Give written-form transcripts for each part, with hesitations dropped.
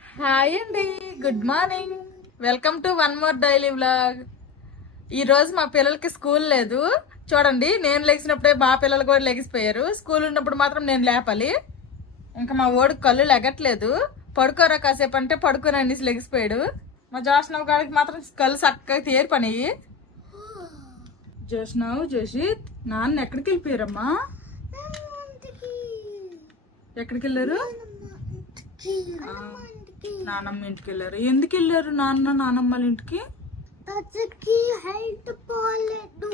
Hi అండి, good morning. Welcome to one more daily vlog. ఈ రోజు మా పిల్లలకి స్కూల్ లేదు. చూడండి, నేను లెగిసినప్పుడే మా పిల్లలు కూడా లెగిసిపోయారు. స్కూల్ ఉన్నప్పుడు మాత్రం నేను లేపాలి. ఇంకా మా ఓడికి కళ్ళు లెగట్లేదు. పడుకోరా కాసేపు అంటే పడుకోని అనేసి లెగిసిపోయాడు. మా జోష్నవ్ గారికి మాత్రం కళ్ళు చక్కగా తేరి పని. జోష్నవ్, జోషిత్ నాన్న ఎక్కడికి వెళ్ళిపోయారమ్మా? ఎక్కడికి వెళ్ళారు? నానమ్మ ఇంటికి వెళ్ళారు. ఎందుకు వెళ్ళారు నాన్న నానమ్మల ఇంటికి? తాతకి హెల్త్ బాలేదు.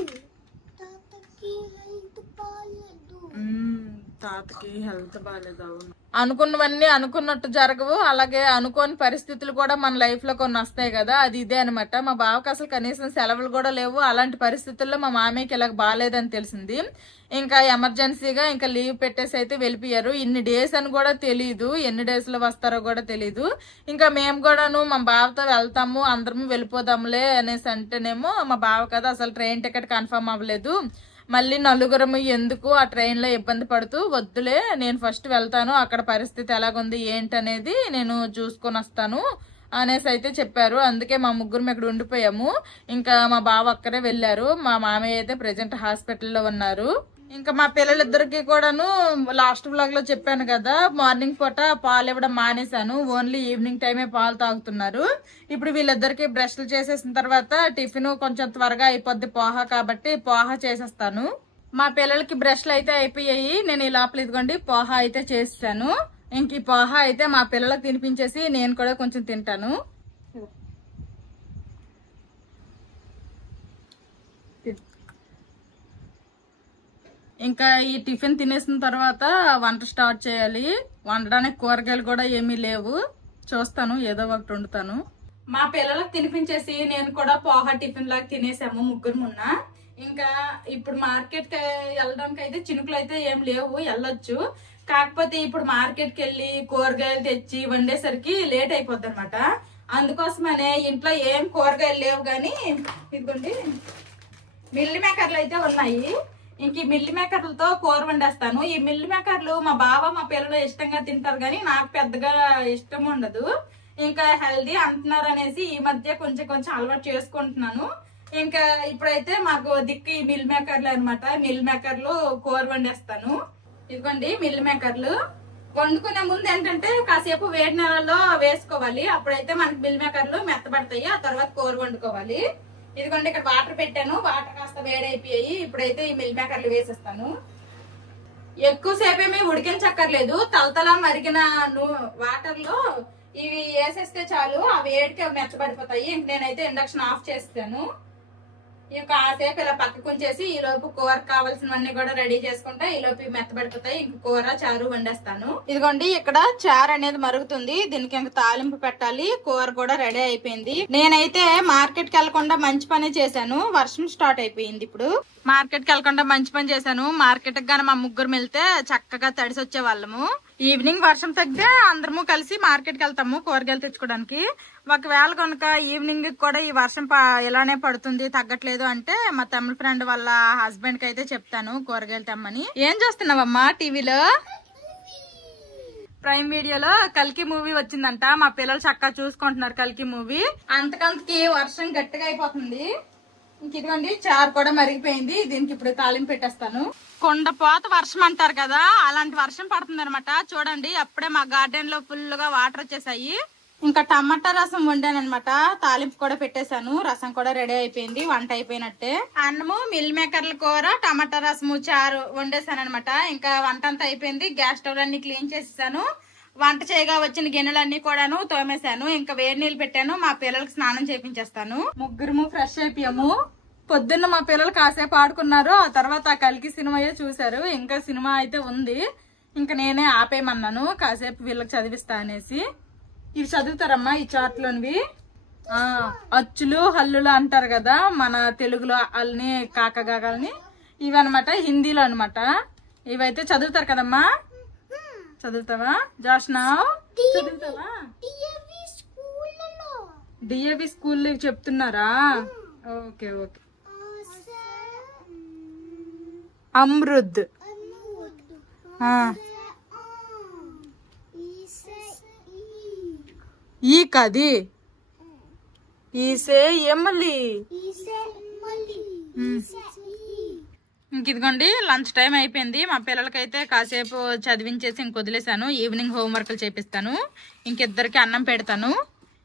తాతకి హెల్త్ బాగాలేదు. అవును, అనుకున్నవన్నీ అనుకున్నట్టు జరగవు. అలాగే అనుకోని పరిస్థితులు కూడా మన లైఫ్ లో కొన్ని వస్తాయి కదా, అది ఇదే అనమాట. మా బావకి అసలు కనీసం సెలవులు కూడా లేవు. అలాంటి పరిస్థితుల్లో మా మామయ్యకి ఇలా బాగాలేదని తెలిసింది. ఇంకా ఎమర్జెన్సీగా ఇంకా లీవ్ పెట్టేసి అయితే వెళ్ళిపోయారు. ఇన్ని డేస్ అని కూడా తెలీదు, ఎన్ని డేస్ లో వస్తారో కూడా తెలీదు. ఇంకా మేము కూడాను మా బావతో వెళ్తాము, అందరము వెళ్ళిపోదాంలే అనేసి అంటేనేమో మా బావ కదా అసలు ట్రైన్ టికెట్ కన్ఫర్మ్ అవ్వలేదు. మళ్ళీ నలుగురము ఎందుకు ఆ ట్రైన్ లో ఇబ్బంది పడుతూ, వద్దులే నేను ఫస్ట్ వెళ్తాను, అక్కడ పరిస్థితి ఎలాగుంది ఏంటనేది నేను చూసుకొని వస్తాను అనేసి అయితే చెప్పారు. అందుకే మా ముగ్గురు ఇక్కడ ఉండిపోయాము. ఇంకా మా బావ అక్కడే వెళ్ళారు. మా మామయ్య అయితే ప్రెసెంట్ హాస్పిటల్లో ఉన్నారు. ఇంకా మా పిల్లలిద్దరికి కూడాను లాస్ట్ వ్లాగ్ లో చెప్పాను కదా, మార్నింగ్ పూట పాలు ఇవ్వడం మానేశాను. ఓన్లీ ఈవినింగ్ టైమే పాలు తాగుతున్నారు. ఇప్పుడు వీళ్ళిద్దరికి బ్రష్లు చేసేసిన తర్వాత టిఫిన్ కొంచెం త్వరగా అయిపోద్ది, పోహా కాబట్టి పోహా చేసేస్తాను. మా పిల్లలకి బ్రష్లు అయితే అయిపోయాయి. నేను ఈ లోపల ఇదిగోండి పోహా అయితే చేస్తాను. ఇంక ఈ పోహా అయితే మా పిల్లలకు తినిపించేసి నేను కూడా కొంచెం తింటాను. ఇంకా ఈ టిఫిన్ తినేసిన తర్వాత వంట స్టార్ట్ చేయాలి. వండడానికి కూరగాయలు కూడా ఏమీ లేవు. చూస్తాను, ఏదో ఒకటి వండుతాను. మా పిల్లలకు తినిపించేసి నేను కూడా పోహా టిఫిన్ లాగా తినేసాము ముగ్గురు మొన్న. ఇంకా ఇప్పుడు మార్కెట్ కి వెళ్ళడానికి అయితే చినుకులు అయితే ఏం లేవు, వెళ్ళొచ్చు. కాకపోతే ఇప్పుడు మార్కెట్ కి వెళ్ళి కూరగాయలు తెచ్చి వండేసరికి లేట్ అయిపోద్ది అనమాట. అందుకోసమనే ఇంట్లో ఏం కూరగాయలు లేవు, కానీ ఇదిగోండి మిల్లి మేకర్లు అయితే ఉన్నాయి. ఇంక ఈ మిల్లి మేకర్లతో కూర వండేస్తాను. ఈ మిల్లి మేకర్లు మా బావ మా పిల్లలు ఇష్టంగా తింటారు, కానీ నాకు పెద్దగా ఇష్టం ఉండదు. ఇంకా హెల్దీ అంటున్నారు అనేసి ఈ మధ్య కొంచెం కొంచెం అలవాటు చేసుకుంటున్నాను. ఇంకా ఇప్పుడైతే మాకు దిక్కు ఈ మిల్ మేకర్లు అనమాట. మిల్ మేకర్లు కూర వండేస్తాను. ఇదిగోండి మిల్ మేకర్లు. వండుకునే ముందు ఏంటంటే కాసేపు వేడి నీళ్ళలో వేసుకోవాలి, అప్పుడైతే మనకి మిల్ మేకర్లు మెత్తబడతాయి. ఆ తర్వాత కూర వండుకోవాలి. ఇదిగోండి ఇక్కడ వాటర్ పెట్టాను, వాటర్ కాస్త వేడైపోయాయి. ఇప్పుడైతే ఈ మిల్ మేకర్లు వేసేస్తాను. ఎక్కువసేపు ఏమీ ఉడికించక్కర్లేదు, తలతల మరిగిన వాటర్ లో ఇవి వేసేస్తే చాలు, ఆ వేడికి మెచ్చబడిపోతాయి. ఇంక నేనైతే ఇండక్షన్ ఆఫ్ చేస్తాను. ఇంకా కాసేపు ఇలా పక్కకుంచేసి ఈ లోపు కూర కావాల్సినవన్నీ కూడా రెడీ చేసుకుంటా. ఈ లోపు మెత్తబడిపోతాయి. ఇంక కూర చారు వండేస్తాను. ఇదిగోండి ఇక్కడ చారు అనేది మరుగుతుంది. దీనికి ఇంక తాలింపు పెట్టాలి. కూర కూడా రెడీ అయిపోయింది. నేనైతే మార్కెట్ కి వెళ్లకుండా మంచి పని చేశాను. వర్షం స్టార్ట్ అయిపోయింది. ఇప్పుడు మార్కెట్ కి వెళ్లకుండా మంచి పని చేశాను. మార్కెట్ కి గానీ మా ముగ్గురు వెళ్తే చక్కగా తడిసి వచ్చే వాళ్ళము. ఈవినింగ్ వర్షం తగ్గితే అందరము కలిసి మార్కెట్ కి వెళ్తాము కూరగాయలు తెచ్చుకోవడానికి. ఒకవేళ కనుక ఈవినింగ్ కూడా ఈ వర్షం ఇలానే పడుతుంది, తగ్గట్లేదు అంటే మా తమిళ ఫ్రెండ్ వాళ్ళ హస్బెండ్ కి అయితే చెప్తాను కూరగాయలు తెమ్మని. ఏం చూస్తున్నావమ్మా టీవీలో? ప్రైమ్ వీడియోలో కల్కి మూవీ వచ్చిందంట. మా పిల్లలు చక్కగా చూసుకుంటున్నారు కల్కి మూవీ. అంతకంతకి వర్షం గట్టిగా అయిపోతుంది. ఇంక ఇదిగోండి చారు కూడా మరిగిపోయింది. దీనికి ఇప్పుడు తాలింపు పెట్టేస్తాను. కొండపోత వర్షం అంటారు కదా, అలాంటి వర్షం పడుతుంది అనమాట. చూడండి అప్పుడే మా గార్డెన్ లో ఫుల్ గా వాటర్ వచ్చేసాయి. ఇంకా టమాటా రసం వండాను అనమాట. తాలింపు కూడా పెట్టేశాను, రసం కూడా రెడీ అయిపోయింది, వంట అయిపోయినట్టే. అన్నము, మిల్ మేకర్ల కూర, టమాటా రసము, చారు వండేసాను అనమాట. ఇంకా వంట అంతా అయిపోయింది. గ్యాస్ స్టవ్ అన్ని క్లీన్ చేసేసాను. వంట చేయగా వచ్చిన గిన్నెలన్నీ కూడాను తోమేశాను. ఇంకా వేడి నీళ్ళు పెట్టాను. మా పిల్లలకి స్నానం చేయించేస్తాను. ముగ్గురు ఫ్రెష్ అయిపోయాము. పొద్దున్న మా పిల్లలు కాసేపు ఆడుకున్నారు. ఆ తర్వాత ఆ కల్కి సినిమాయే చూశారు. ఇంకా సినిమా అయితే ఉంది. ఇంకా నేనే ఆపేయమన్నాను, కాసేపు వీళ్ళకి చదివిస్తా అనేసి. ఇవి చదువుతారమ్మా ఈ చార్ట్లోనివి. అచ్చులు హల్లులు అంటారు కదా మన తెలుగులో, అల్ని కాకగాగల్ని. ఇవి అనమాట హిందీలో అనమాట. ఇవైతే చదువుతారు కదమ్మా. చదువుతావా జోష్నవ్? చదువుతావా? డిఏవి స్కూల్ చెప్తున్నారా? Okay okay. అమృద్, ఈ కది ఈసే ఏమల్లి ఇంక ఇదిగోండి లంచ్ టైం అయిపోయింది. మా పిల్లలకైతే కాసేపు చదివించేసి ఇంక వదిలేసాను. ఈవినింగ్ హోంవర్క్లు చేపిస్తాను. ఇంకిద్దరికి అన్నం పెడతాను.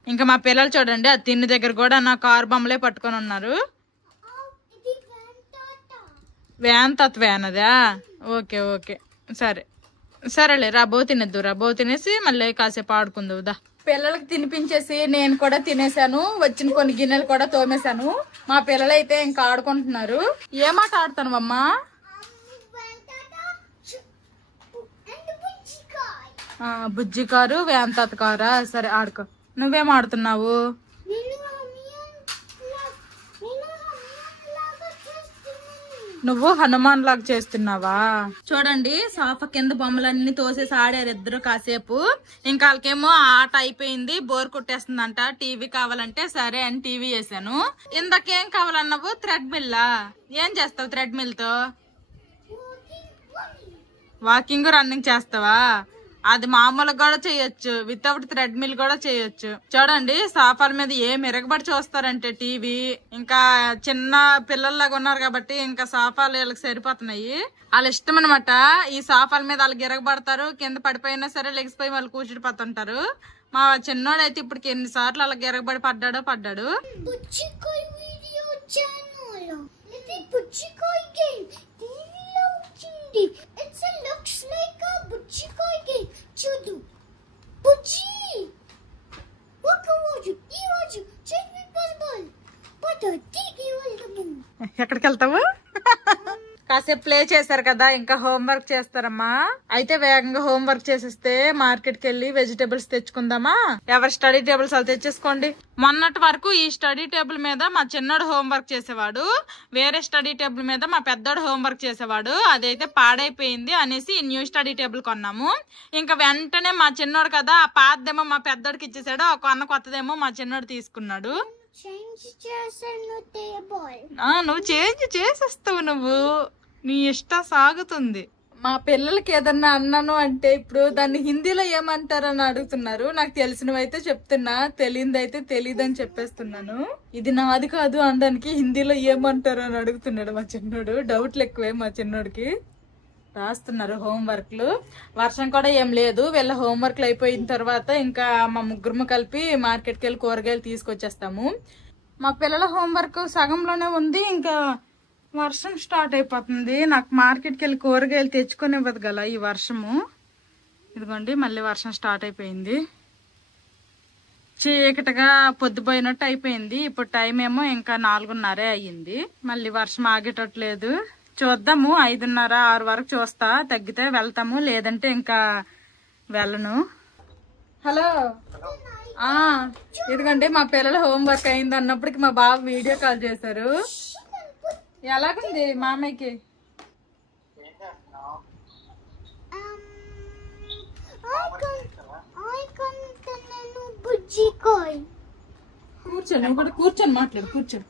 ఇంకా మా పిల్లలు చూడండి ఆ తిండి దగ్గర కూడా నా కారు బొమ్మలే పట్టుకొని ఉన్నారు. వ్యాన్ తాత వ్యాన్ అదా? ఓకే ఓకే సరేలే రాబో తినేద్దు. రాబో తినేసి మళ్ళీ కాసేపు ఆడుకుందావుదా. పిల్లలకి తినిపించేసి నేను కూడా తినేసాను. వచ్చిన కొన్ని గిన్నెలు కూడా తోమేశాను. మా పిల్లలు అయితే ఇంకా ఆడుకుంటున్నారు. ఏమాట ఆడుతాను అమ్మా? బుజ్జి కారు వ్యాన్ తాత కారా? సరే ఆడుకో. నువ్వేం ఆడుతున్నావు? నువ్వు హనుమాన్ లాగా చేస్తున్నావా? చూడండి సోఫా కింద బొమ్మలన్నీ తోసేసి ఆడారు ఇద్దరు కాసేపు. ఇంకా వాళ్ళకేమో ఆట అయిపోయింది, బోర్ కొట్టేస్తుందంట. టీవీ కావాలంటే సరే అని టీవీ వేసాను. ఇందాకేం కావాలన్నావు? థ్రెడ్ మిల్లా? ఏం చేస్తావు థ్రెడ్ మిల్ తో? వాకింగ్ రన్నింగ్ చేస్తావా? అది మామూలుగా కూడా చేయొచ్చు, వితౌట్ థ్రెడ్ మిల్ కూడా చేయొచ్చు. చూడండి సోఫాల మీద ఏం ఎరగబడి చూస్తారంటే టీవీ. ఇంకా చిన్న పిల్లల్లాగా ఉన్నారు కాబట్టి ఇంకా సోఫాలు వీళ్ళకి సరిపోతున్నాయి. వాళ్ళ ఇష్టం అనమాట. ఈ సోఫాల మీద వాళ్ళకి ఎరగబడతారు, కింద పడిపోయినా సరే లెగిసిపోయి వాళ్ళు కూర్చుడిపోతుంటారు. మా చిన్నోడైతే ఇప్పటికి ఎన్నిసార్లు వాళ్ళకి ఎరగబడి పడ్డాడు. ఎక్కడికి వెళ్తావు? కాసేపు ప్లే చేశారు కదా, ఇంకా హోంవర్క్ చేస్తారమ్మా. అయితే వేగంగా హోంవర్క్ చేసేస్తే మార్కెట్ కి వెళ్ళి వెజిటేబుల్స్ తెచ్చుకుందామా? ఎవరి స్టడీ టేబుల్స్ వాళ్ళు తెచ్చేసుకోండి. మొన్నటి వరకు ఈ స్టడీ టేబుల్ మీద మా చిన్నోడు హోంవర్క్ చేసేవాడు, వేరే స్టడీ టేబుల్ మీద మా పెద్దోడు హోంవర్క్ చేసేవాడు. అదైతే పాడైపోయింది అనేసి న్యూ స్టడీ టేబుల్ కొన్నాము. ఇంకా వెంటనే మా చిన్నోడు కదా, ఆ పాతదేమో మా పెద్దోడికి ఇచ్చేసాడు, కొన్న కొత్తదేమో మా చిన్నోడు తీసుకున్నాడు. నువ్వు చేంజ్ చేసేస్తావు, నువ్వు నీ ఇష్టం సాగుతుంది. మా పిల్లలకి ఏదన్నా అన్నాను అంటే ఇప్పుడు దాన్ని హిందీలో ఏమంటారని అడుగుతున్నారు. నాకు తెలిసినవైతే చెప్తున్నా, తెలియదైతే తెలీదని చెప్పేస్తున్నాను. ఇది నాది కాదు అనడానికి హిందీలో ఏమంటారు అని అడుగుతున్నాడు మా చిన్నోడు. డౌట్లు ఎక్కువే మా చిన్నోడికి. రాస్తున్నారు హోంవర్క్లు. వర్షం కూడా ఏం లేదు. వీళ్ళ హోంవర్క్లు అయిపోయిన తర్వాత ఇంకా మా ముగ్గురు కలిపి మార్కెట్కి వెళ్ళి కూరగాయలు తీసుకొచ్చేస్తాము. మా పిల్లల హోంవర్క్ సగంలోనే ఉంది, ఇంకా వర్షం స్టార్ట్ అయిపోతుంది. నాకు మార్కెట్కి వెళ్ళి కూరగాయలు తెచ్చుకొని ఇవ్వదు గల ఈ వర్షము. ఇదిగోండి మళ్ళీ వర్షం స్టార్ట్ అయిపోయింది. చీకటిగా పొద్దుపోయినట్టు అయిపోయింది. ఇప్పుడు టైం ఏమో ఇంకా 4:30 అయ్యింది. మళ్ళీ వర్షం ఆగేటట్లేదు. చూద్దాము, 5:30, 6 వరకు చూస్తా. తగ్గితే వెళ్తాము, లేదంటే ఇంకా వెళ్ళను. హలో, ఇదిగండి మా పిల్లల హోంవర్క్ అయింది అన్నప్పటికి మా బాబు వీడియో కాల్ చేశారు. ఎలాగుంది మామయ్యకి? కూర్చొని ఒకటి కూర్చొని మాట్లాడు, కూర్చొని.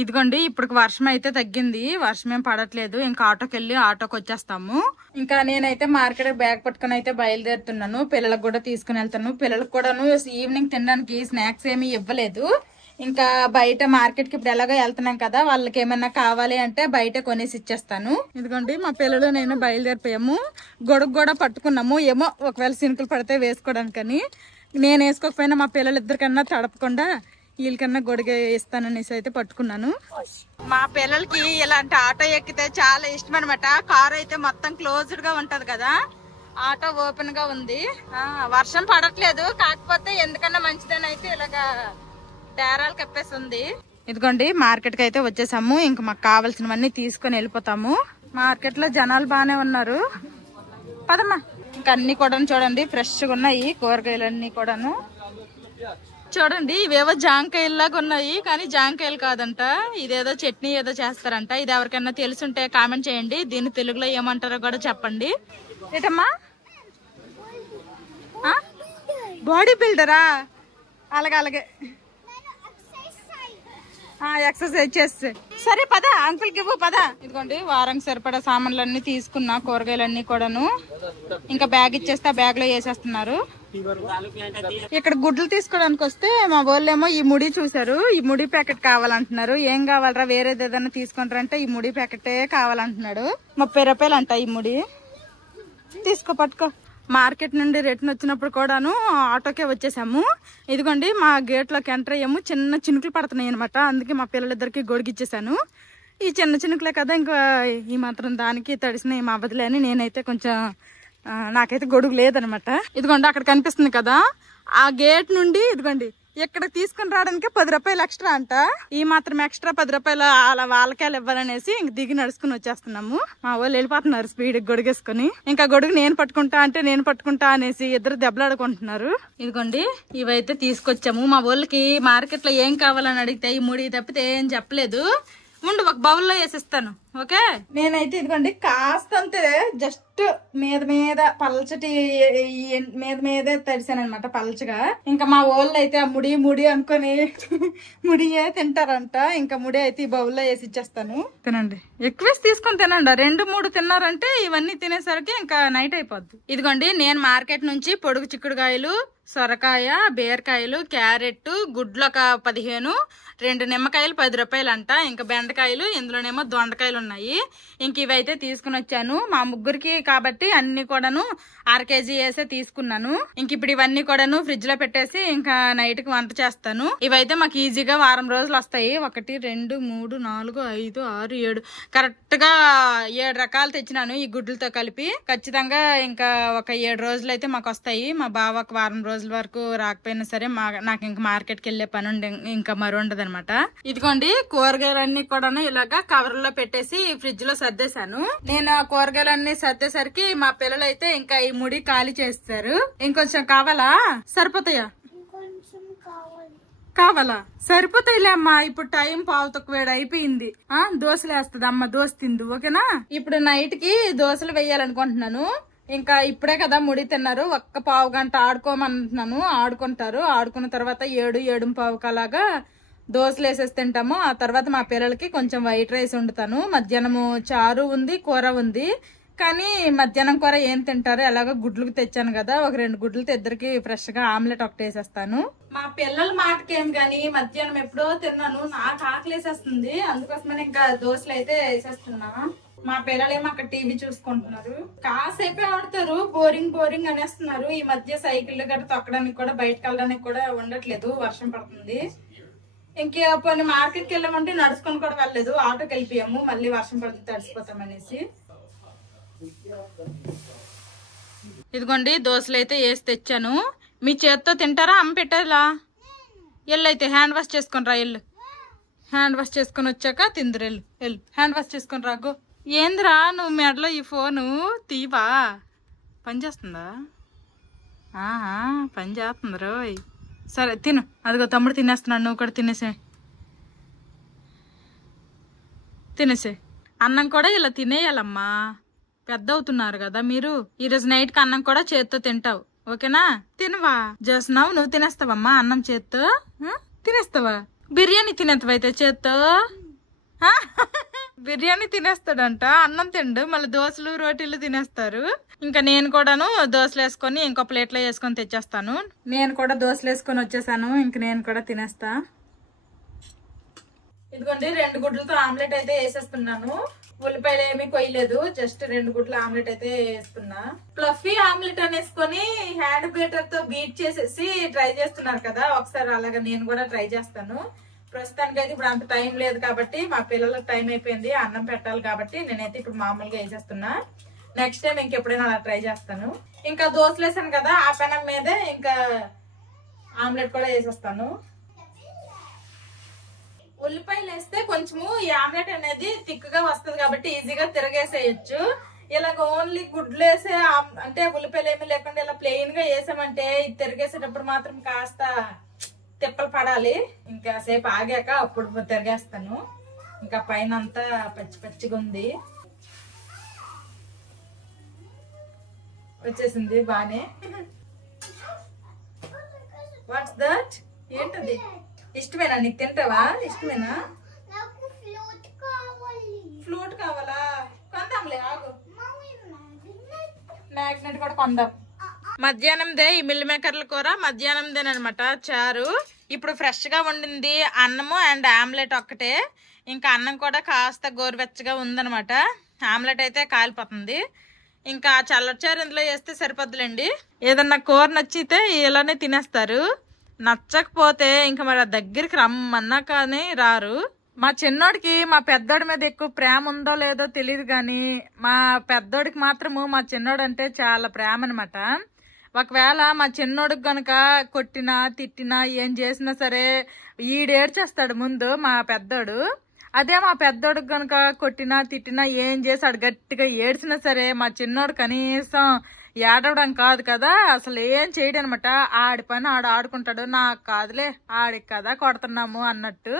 ఇదిగోండి ఇప్పుడు వర్షం అయితే తగ్గింది, వర్షం ఏం పడట్లేదు. ఇంకా ఆటోకి వెళ్ళి ఆటోకి వచ్చేస్తాము. ఇంకా నేనైతే మార్కెట్ బ్యాగ్ పట్టుకుని అయితే బయలుదేరుతున్నాను. పిల్లలకు కూడా తీసుకుని వెళ్తాను. పిల్లలకు కూడాను ఈవినింగ్ తినడానికి స్నాక్స్ ఏమీ ఇవ్వలేదు. ఇంకా బయట మార్కెట్ కి ఇప్పుడు ఎలాగో వెళ్తున్నాం కదా, వాళ్ళకి ఏమన్నా కావాలి అంటే బయట కొనేసి ఇచ్చేస్తాను. ఇదిగోండి మా పిల్లలు నేను బయలుదేరిపోయాము. గొడుగు కూడా పట్టుకున్నాము, ఏమో ఒకవేళ సినుకులు పడితే వేసుకోవడానికని. నేను వేసుకోకపోయినా మా పిల్లలు ఇద్దరికన్నా తడపకుండా వీళ్ళకన్నా గొడుగు ఇస్తాననేసి అయితే పట్టుకున్నాను. మా పిల్లలకి ఇలాంటి ఆటో ఎక్కితే చాలా ఇష్టం అనమాట. కారు అయితే మొత్తం క్లోజ్డ్ గా ఉంటది కదా, ఆటో ఓపెన్ గా ఉంది. వర్షం పడట్లేదు, కాకపోతే ఎందుకన్నా మంచిదని అయితే ఇలాగా డేరాలు కప్పేసి ఉంది. ఇదిగోండి మార్కెట్ కి అయితే వచ్చేసాము. ఇంకా మాకు కావాల్సినవన్నీ తీసుకొని వెళ్ళిపోతాము. మార్కెట్ లో జనాలు బాగానే ఉన్నారు. పదమ్మా. ఇంకా అన్ని కూడా చూడండి ఫ్రెష్ గా ఉన్నాయి కూరగాయలన్నీ కూడాను. చూడండి ఇవేవో జాంకాయల్లాగా ఉన్నాయి, కానీ జాంకాయలు కాదంట. ఇదేదో చట్నీ ఏదో చేస్తారంట. ఇది ఎవరికైనా తెలుసుంటే కామెంట్ చేయండి. దీన్ని తెలుగులో ఏమంటారో కూడా చెప్పండి. ఏటమ్మా? బాడీ బిల్డరా? అలాగే ఎక్సర్సైజ్ చేస్తే సరే పద, అంకుల్కి ఇవ్వు పద. ఇదిగోండి వారానికి సరిపడా సామాన్లన్నీ తీసుకున్నా, కూరగాయలన్నీ కూడాను. ఇంకా బ్యాగ్ ఇచ్చేస్తే ఆ బ్యాగ్ లో వేసేస్తున్నారు. ఇక్కడ గుడ్లు తీసుకోవడానికి వస్తే మా వాళ్ళేమో ఈ ముడి చూసారు, ఈ ముడి ప్యాకెట్ కావాలంటున్నారు. ఏం కావాలరా, వేరేది ఏదైనా తీసుకుంటారంటే ఈ ముడి ప్యాకెటే కావాలంటున్నాడు. 30 రూపాయలు అంట ఈ ముడి. తీసుకో, పట్టుకో. మార్కెట్ నుండి రిటర్న్ వచ్చినప్పుడు కూడాను ఆటోకే వచ్చేసాము. ఇదిగోండి మా గేట్ లోకి ఎంటర్ అయ్యాము. చిన్న చినుకులు పడుతున్నాయి అనమాట. అందుకే మా పిల్లలిద్దరికి గొడుగిచ్చేసాను. ఈ చిన్న చినుకులే కదా, ఇంకా ఈ మాత్రం దానికి తడిసిన మా అవ్వదులే అని నేనైతే కొంచెం నాకైతే గొడుగు లేదనమాట. ఇదిగోండి అక్కడ కనిపిస్తుంది కదా, ఆ గేట్ నుండి ఇదిగోండి ఇక్కడ తీసుకుని రావడానికి 10 రూపాయలు ఎక్స్ట్రా అంట. ఈ మాత్రం ఎక్స్ట్రా 10 రూపాయలు అలా వాళ్ళకేళ్ళు ఇవ్వాలనేసి ఇంక దిగి నడుచుకుని వచ్చేస్తున్నాము. మా వాళ్ళు వెళ్ళిపోతున్నారు స్పీడ్ గొడుగేసుకుని. ఇంకా గొడుగు నేను పట్టుకుంటా అనేసి ఇద్దరు దెబ్బలాడుకుంటున్నారు. ఇదిగోండి ఇవైతే తీసుకొచ్చాము. మా వాళ్ళకి మార్కెట్ లో ఏం కావాలని అడిగితే ఈ ముడి తప్పితే ఏం చెప్పలేదు. ఉండు, ఒక బౌల్లో వేసిస్తాను. ఓకే, నేనైతే ఇదిగోండి కాస్తంతే జస్ట్ మీద పల్చటి మీదే తడిసాను అనమాట, పల్చగా. ఇంకా మా వాళ్ళు అయితే ఆ ముడి అనుకొని ముడియే తింటారంట. ఇంకా ముడి అయితే ఈ బౌల్లో వేసి ఇచ్చేస్తాను. తినండి, ఎక్కువేసి తీసుకొని తినండి. 2-3 తిన్నారంటే ఇవన్నీ తినేసరికి ఇంకా నైట్ అయిపోద్ది. ఇదిగోండి నేను మార్కెట్ నుంచి పొడుగు చిక్కుడుకాయలు, సొరకాయ, బీరకాయలు, క్యారెట్, గుడ్లు ఒక 15, 2 నిమ్మకాయలు 10 రూపాయలు అంట. ఇంకా బెండకాయలు, ఇందులోనేమో దొండకాయలు ఉన్నాయి. ఇంక ఇవైతే తీసుకుని వచ్చాను మా ముగ్గురికి కాబట్టి అన్ని కూడాను 1/2 కేజీ వేసే తీసుకున్నాను. ఇంక ఇప్పుడు ఇవన్నీ కూడాను ఫ్రిడ్జ్ లో పెట్టేసి ఇంకా నైట్ కి వంట చేస్తాను. ఇవైతే మాకు ఈజీగా వారం రోజులు వస్తాయి. 1, 2, 3, 4, 5, 6, 7 కరెక్ట్ గా 7 రకాలు తెచ్చినాను ఈ గుడ్లతో కలిపి. ఖచ్చితంగా ఇంకా ఒక 7 రోజులు అయితే మాకు వస్తాయి. మా బావ ఒక వారం రోజుల వరకు రాకపోయినా సరే నాకు ఇంకా మార్కెట్ కి వెళ్లే పని ఇంకా మరి ఉండదు అనమాట. ఇదిగోండి కూరగాయలన్నీ కూడా ఇలాగా కవర్ లో పెట్టేసి ఫ్రిడ్జ్ లో సర్దేశాను. నేను ఆ కూరగాయలన్నీ సర్దేసరికి మా పిల్లలు అయితే ఇంకా ఈ ముడి ఖాళీ చేస్తారు. ఇంకొంచెం కావాలా? సరిపోతాయా? కావాలా? సరిపోతాయిలే అమ్మా. ఇప్పుడు టైం 5:15 అయిపోయింది. దోశలు వేస్తుంది అమ్మ, దోశ తిందు. ఓకేనా? ఇప్పుడు నైట్ కి దోశలు వేయాలనుకుంటున్నాను. ఇంకా ఇప్పుడే కదా ముడి తిన్నారు, ఒక్క 1/2 గంట ఆడుకోమంటున్నాను. ఆడుకుంటారు. ఆడుకున్న తర్వాత 7-7:15 అలాగా దోశలు వేసేసి తింటాము. ఆ తర్వాత మా పిల్లలకి కొంచెం వైట్ రైస్ వండుతాను. మధ్యాహ్నము చారు ఉంది, కూర ఉంది. కానీ మధ్యాహ్నం కూర ఏం తింటారు, ఎలాగో గుడ్లకు తెచ్చాను కదా, ఒక 2 గుడ్లతో ఇద్దరికి ఫ్రెష్ గా ఆమ్లెట్ ఒకటి వేసేస్తాను. మా పిల్లల మాటకేం గాని మధ్యాహ్నం ఎప్పుడో తిన్నాను, నాకు ఆకలేసేస్తుంది. అందుకోసమని ఇంకా దోశలు అయితే వేసేస్తున్నా. మా పిల్లలేమో అక్కడ టీవీ చూసుకుంటున్నారు. కాసేపే ఆడతారు, బోరింగ్ అనేస్తున్నారు. ఈ మధ్య సైకిల్ గట్రా తొక్కడానికి కూడా, బయటకు వెళ్ళడానికి కూడా ఉండట్లేదు, వర్షం పడుతుంది. ఇంకే కొన్ని మార్కెట్కి వెళ్ళామంటే నడుచుకొని కూడా వెళ్ళలేదు, ఆటోకి వెళ్ళిపోయాము. మళ్ళీ వర్షం పడితే తడిసిపోతామనేసి. ఇదిగోండి దోశలు అయితే వేసి తెచ్చాను. మీ చేత్తో తింటారా, అమ్మ పెట్టాలా? ఎల్లైతే హ్యాండ్ వాష్ చేసుకుని రా. హ్యాండ్ వాష్ చేసుకుని వచ్చాక తిందురు. హ్యాండ్ వాష్ చేసుకుని రాగో. ఏందిరా నువ్వు మెడలో ఈ ఫోను తీవా? పని చేస్తుందా? పని చేస్తుంది రోయ్. సరే తిను. అదిగో తమ్ముడు తినేస్తున్నాడు, నువ్వు కూడా తినేసే. అన్నం కూడా ఇలా తినేయాలమ్మా, పెద్ద అవుతున్నారు కదా మీరు. ఈరోజు నైట్ కి అన్నం కూడా చేత్తో తింటావు. ఓకేనా? తినవా? చేస్తున్నావు నువ్వు తినేస్తావమ్మా అన్నం చేత్తో? తినేస్తావా? బిర్యానీ తినేస్తావైతే చేత్తో? బిర్యానీ తినేస్తాడంట, అన్నం తిండు, మళ్ళీ దోశలు రోటీలు తినేస్తారు. ఇంకా నేను కూడాను దోశలు వేసుకొని ఇంకో ప్లేట్లో వేసుకొని తెచ్చేస్తాను. నేను కూడా దోశలు వేసుకొని వచ్చేసాను. ఇంక నేను కూడా తినేస్తా. ఇదిగోండి 2 గుడ్లతో ఆమ్లెట్ అయితే వేసేస్తున్నాను. ఉల్లిపాయలు ఏమీ కొయ్యలేదు, జస్ట్ 2 గుడ్ల ఆమ్లెట్ అయితే వేస్తున్నా. ఫ్లఫీ ఆమ్లెట్ అనేసుకొని హ్యాండ్ బీటర్ తో బీట్ చేసేసి ట్రై చేస్తున్నారు కదా, ఒకసారి అలాగా నేను కూడా ట్రై చేస్తాను. ప్రస్తుతానికి అయితే ఇప్పుడు అంత టైం లేదు కాబట్టి, మా పిల్లలకు టైం అయిపోయింది, అన్నం పెట్టాలి కాబట్టి నేనైతే ఇప్పుడు మామూలుగా వేసేస్తున్నా. నెక్స్ట్ టైం ఇంకెప్పుడైనా అలా ట్రై చేస్తాను. ఇంకా దోశలు వేసాను కదా, ఆ పెనం మీదే ఇంకా ఆమ్లెట్ కూడా వేసేస్తాను. ఉల్లిపాయలు వేస్తే కొంచెము ఈ ఆమ్లెట్ అనేది థిక్గా వస్తుంది కాబట్టి ఈజీగా తిరగేసేయచ్చు. ఇలాగ ఓన్లీ గుడ్లు వేసే అంటే ఉల్లిపాయలు ఏమీ లేకుండా ఇలా ప్లెయిన్ గా వేసామంటే ఇది తిరిగేసేటప్పుడు మాత్రం కాస్త తిప్పలు పడాలి. ఇంకా సేపు ఆగాక అప్పుడు తిరిగేస్తాను. ఇంకా పైన అంతా పచ్చిగా ఉంది, వచ్చేసింది బానే. What's that? ఏంటది? ఇష్టమేనా నీకు? తింటావా? ఇష్టమేనా? ఫ్లూట్ కావాలా? కొందాంలే, ఆగు. మ్యాగ్నెట్ కూడా కొందాం. మధ్యాహ్నందే ఈ మిల్ మేకర్ల కూర మధ్యాహ్నందేనమాట చారు. ఇప్పుడు ఫ్రెష్ గా వండింది అన్నము అండ్ ఆమ్లెట్ ఒక్కటే. ఇంకా అన్నం కూడా కాస్త గోరువెచ్చగా ఉందనమాట. ఆమ్లెట్ అయితే కాలిపోతుంది. ఇంకా చల్లచారు ఇందులో వేస్తే సరిపోద్దులేండి. ఏదన్నా కూర నచ్చితే ఇలానే తినేస్తారు. నచ్చకపోతే ఇంకా మరి దగ్గరికి రమ్మన్నా కానీ రారు. మా చిన్నోడికి మా పెద్దోడి మీద ఎక్కువ ప్రేమ ఉందో లేదో తెలియదు కానీ మా పెద్దోడికి మాత్రము మా చిన్నోడు అంటే చాలా ప్రేమ అనమాట. ఒకవేళ మా చిన్నోడికి గనక కొట్టినా తిట్టినా ఏం చేసినా సరే ఈడేడ్చేస్తాడు ముందు మా పెద్దోడు. అదే మా పెద్దోడికి గనక కొట్టినా తిట్టినా ఏం చేసాడు గట్టిగా ఏడ్చినా సరే మా చిన్నోడు కనీసం ఏడవడం కాదు కదా, అసలు ఏం చేయడు అనమాట. ఆడి పని ఆడు ఆడుకుంటాడు. నాకు కాదులే, ఆడికి కదా కొడుతున్నాము అన్నట్టు.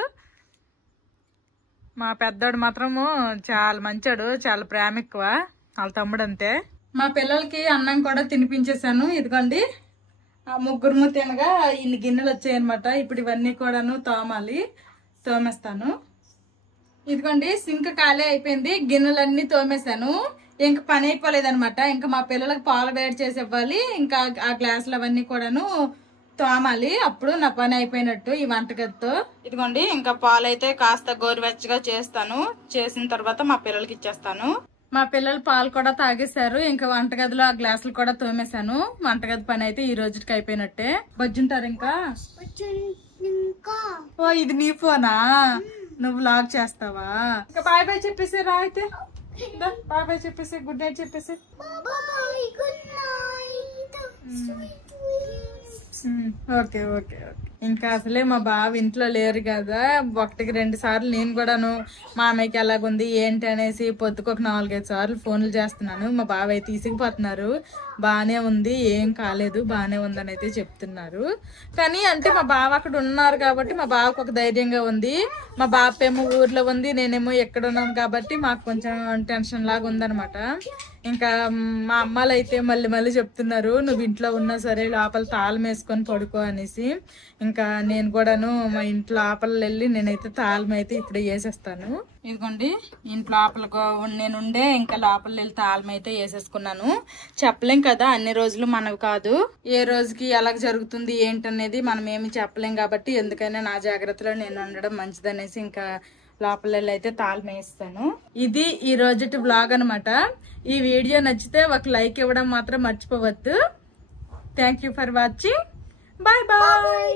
మా పెద్దోడు మాత్రము చాలా మంచోడు, చాలా ప్రేమ ఎక్కువ. వాళ్ళ తమ్ముడు అంతే. మా పిల్లలకి అన్నం కూడా తినిపించేశాను. ఇదిగోండి ఆ ముగ్గురు తినగా ఇన్ని గిన్నెలు వచ్చాయన్నమాట. ఇప్పుడు ఇవన్నీ కూడాను తోమేస్తాను. ఇదిగోండి సింక్ ఖాళీ అయిపోయింది, గిన్నెలన్నీ తోమేశాను. ఇంకా పని అయిపోలేదనమాట. ఇంకా మా పిల్లలకు పాలు వేడి చేసి ఇవ్వాలి. ఇంకా ఆ గ్లాసులు అవన్నీ కూడాను తోమాలి. అప్పుడు నా పని అయిపోయినట్టు ఈ వంటగదితో. ఇదిగోండి ఇంకా పాలు అయితే కాస్త గోరువెచ్చగా చేసిన తర్వాత మా పిల్లలకి ఇచ్చేస్తాను. మా పిల్లలు పాలు కూడా తాగేశారు. ఇంకా వంటగదిలో ఆ గ్లాసులు కూడా తోమేశాను. వంటగది పని అయితే ఈ రోజుకి అయిపోయినట్టే. బజ్జుంటారు ఇంకా. ఓ ఇది నీ ఫోనా? నువ్వు లాగ్ చేస్తావా? ఇంకా బాయ్ బాయ్ చెప్పేసి రా అయితే. బాయ్ బాయ్ చెప్పేసి, గుడ్ నైట్ చెప్పేసి. Okay okay okay. ఇంకా అసలే మా బావ ఇంట్లో లేరు కదా, 1-2 సార్లు నేను కూడాను మా అమ్మాయికి ఎలాగుంది ఏంటి అనేసి పొద్దుకు ఒక 4-5 సార్లు ఫోన్లు చేస్తున్నాను. మా బావ అయితే తీసుకుపోతున్నారు. బాగానే ఉంది, ఏం కాలేదు, బాగానే ఉందని అయితే చెప్తున్నారు. కానీ అంటే మా బావ అక్కడ ఉన్నారు కాబట్టి మా బావకు ఒక ధైర్యంగా ఉంది. మా బాప ఏమో ఊర్లో ఉంది, నేనేమో ఎక్కడ ఉన్నాను కాబట్టి మాకు కొంచెం టెన్షన్ లాగా ఉందనమాట. ఇంకా మా అమ్మాలు అయితే మళ్ళీ చెప్తున్నారు నువ్వు ఇంట్లో ఉన్నా సరే లోపల తాళం వేసుకొని పడుకో అనేసి. ఇంకా నేను కూడాను మా ఇంట్లో లోపల వెళ్ళి నేనైతే తాళం అయితే ఇప్పుడు వేసేస్తాను. ఇదిగోండి ఇంట్లో లోపల నేనుండే ఇంకా లోపల వెళ్ళి తాళం అయితే వేసేసుకున్నాను. చెప్పలేం కదా, అన్ని రోజులు మనవి కాదు, ఏ రోజుకి ఎలా జరుగుతుంది ఏంటనేది మనం ఏమి చెప్పలేం కాబట్టి ఎందుకైనా నా జాగ్రత్తలో నేను ఉండడం మంచిదనేసి ఇంకా లోపల అయితే తాళం వేస్తాను. ఇది ఈ రోజుటి బ్లాగ్ అనమాట. ఈ వీడియో నచ్చితే ఒక లైక్ ఇవ్వడం మాత్రం మర్చిపోవద్దు. Thank you for watching. Bye bye.